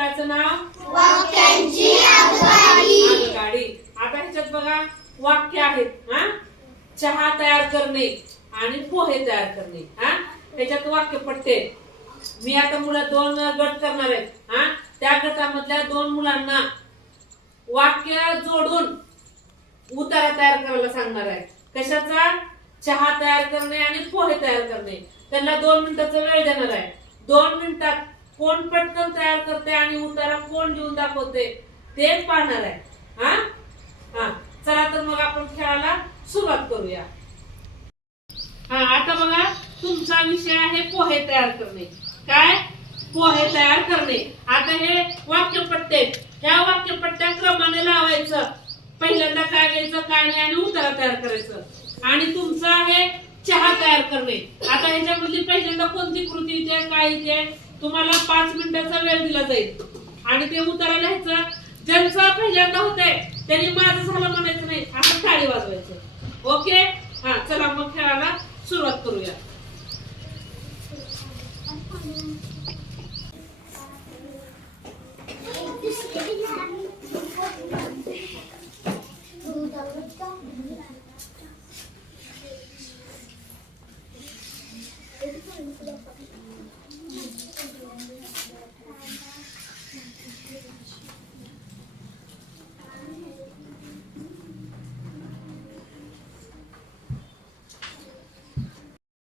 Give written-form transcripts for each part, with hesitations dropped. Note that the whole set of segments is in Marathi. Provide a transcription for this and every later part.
पुस्तकाचं नाव वाक्यांची आगगाडी. आता ह्याच्यात बघा वाक्य आहेत. चहा तयार करणे आणि पोहे तयार करणे. त्याच्यात वाक्य पट्टे. मी आता मुलं 2 गट करणार आहेत. त्या गटामधल्या 2 मुलांना वाक्य जोडून उतारा तयार करायला सांगणार आहे. कशाचा? चहा तयार करणे आणि पोहे तयार करणे. त्यांना 2 मिनिटाचा वेळ देणार आहे. 2 मिनिटात कोण पटकन तयार करते आणि उतारा कोण लिहून दाखवते ते पाहणार आहे. चला तर मग आपण खेळायला सुरुवात करूया. आता बघा तुमचा विषय आहे पोहे तयार करणे. काय? पोहे तयार करणे. आता हे वाक्यपट्टे, ह्या वाक्यपट्ट्या क्रमाने लावायचं. पहिल्यांदा काय घ्यायचं काय नाही आणि उतारा तयार करायचं. आणि तुमचं आहे चहा तयार करणे. आता ह्याच्यामधली पहिल्यांदा कोणती कृती येते काय येते तुम्हाला 5 मिनिटाचा वेळ दिला जाईल आणि ते उतारा लिहायचं. ज्यांचं पहिल्यांदा होतंय त्यांनी माझं झालं म्हणायचं नाही, आपण टाळी वाजवायचं. ओके. चला मग खेळायला सुरुवात करूया.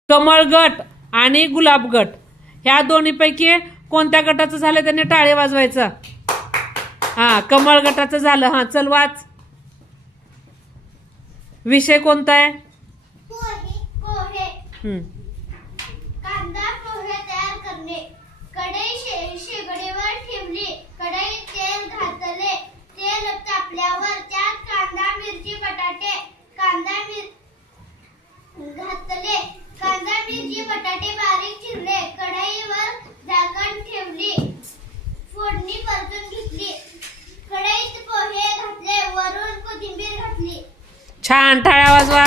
कमळ गट आणि गुलाब गट ह्या दोन्हीपैकी कोणत्या गटाचं झालं त्यांनी टाळे वाजवायचं. कमळ गटाचं झालं. चल वाच. विषय कोणता आहे? पोहे. कांदा पोहे तयार करणे. कढई शेगडीवर ठेवली. कढईत तेल घातले. तेल तापल्यावर त्यात कांदा मिरची बटाटे घातले. कांदा मिरची बटाटे बारीक चिरले. कढईवर झाकण ठेवली. फोडणी परतून घेतली. कढईत पोहे घातले. वरून कोथिंबीर घातली. छान. टाळ्या वाजवा.